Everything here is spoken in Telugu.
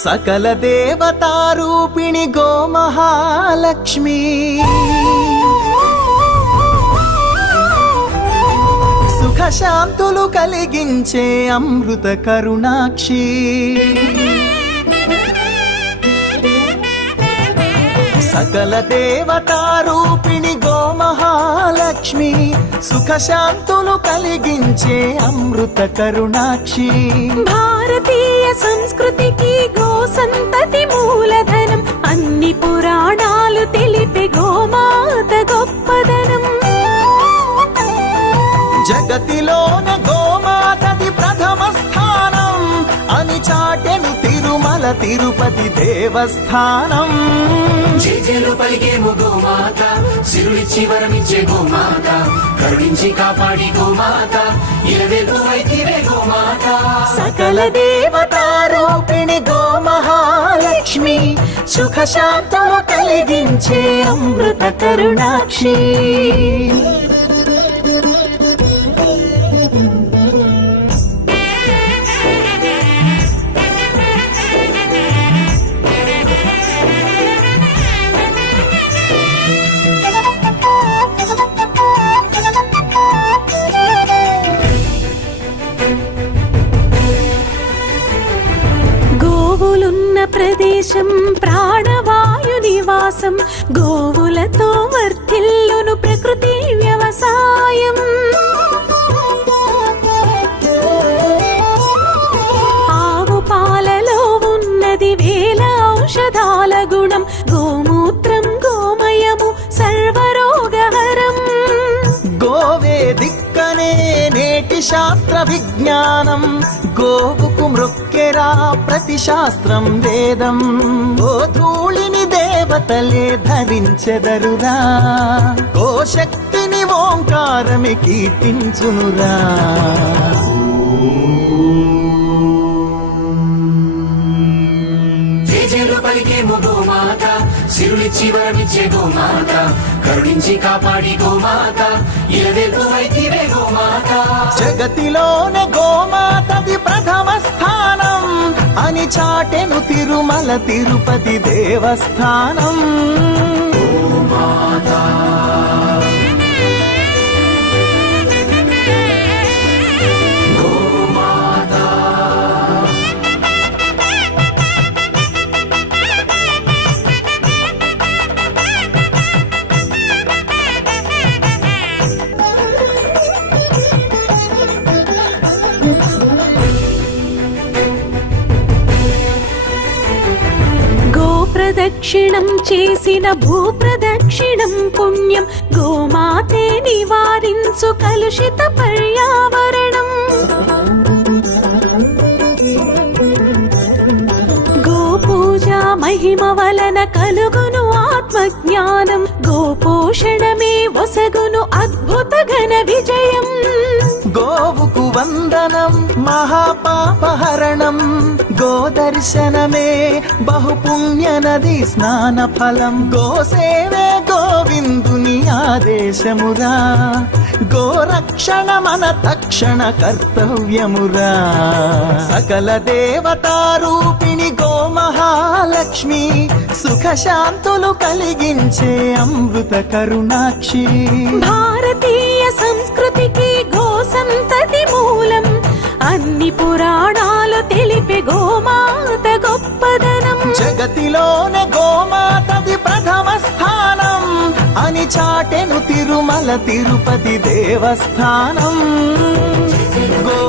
సకల దేవతారూపిణి గోమహాలక్ష్మి సుఖశాంతులు కలిగించే అమృత కరుణాక్షి సకల దేవతారూపిణి గోమహాలక్ష్మి సుఖశాంతులు కలిగించే అమృత కరుణాక్షి భారతీయ సంస్కృతికి గో సంతతి మూలధనం అన్ని పురాణాలు తెలిపే గోమాత గొప్పదనం జగతిలోన గోమాతది ప్రథమ స్థానం అని చాటెను తిరుమల తిరుపతి దేవస్థానం జేజేలు పలికేము గోమాత సిరులిచ్చి వరమిచ్చే గోమాత కరుణించి కాపాడి గోమాత ఇలవెల్పు వైతివే గోమాత సకల దేవతారూపిణి గోమహాలక్ష్మి సుఖశాంతము కలిగించే అమృత కరుణాక్షి గోవులున్న ప్రదేశం ప్రాణవాయు నివాసం గోవులతో వర్ధిల్లును ప్రకృతి వ్యవసాయం ఆవు పాలలో ఉన్నది వేల ఔషధాల గుణం గోమూత్రం గోమయము సర్వరోగహరం గోవే దిక్కనే నేటి శాస్త్ర విజ్ఞానం గోవుకు మృక్కెరా ప్రతి శాస్త్రం వేదం గోధూళిని దేవతలే ధరించెదరురా గోశక్తిని ఓంకారమి కీర్తించునురా జేజేలు పలికేము గోమాత సిరులిచ్చి వరమిచ్చే గోమాత కరుణించి కాపాడి గోమాత ఇలవెల్పు వైతివే గోమాత జగతిలోనే గోమాతది ప్రథమ స్థానం అని చాటెను తిరుమల తిరుపతి దేవస్థానం గోమాత ప్రదక్షిణం చేసిన భూప్రదక్షిణం పుణ్యం గోమాతే నివారించు కలుషిత పర్యావరణం గోపూజ మహిమ వలన కలుగును ఆత్మజ్ఞానం గోపోషణమే వసగును అద్భుత ఘన విజయం గోవుకు వందనం మహాపాపహరణం గోదర్శనమే బహుపుణ్య నది స్నాన ఫలం గోసేవే గోవిందుని ఆదేశమురా గోరక్షణ మన తక్షణ కర్తవ్యమురా సకల దేవతారూపిణి గోమహాలక్ష్మి సుఖశాంతులు కలిగించే అమృత కరుణాక్షి భారతీయ సంస్కృతికి గో సంతతి మూలం అన్ని పురాణాలు తెలిపే గోమాత గొప్పదనం జగతిలోనే గోమాతది ప్రథమ స్థానం అని చాటెను తిరుమల తిరుపతి దేవస్థానం గో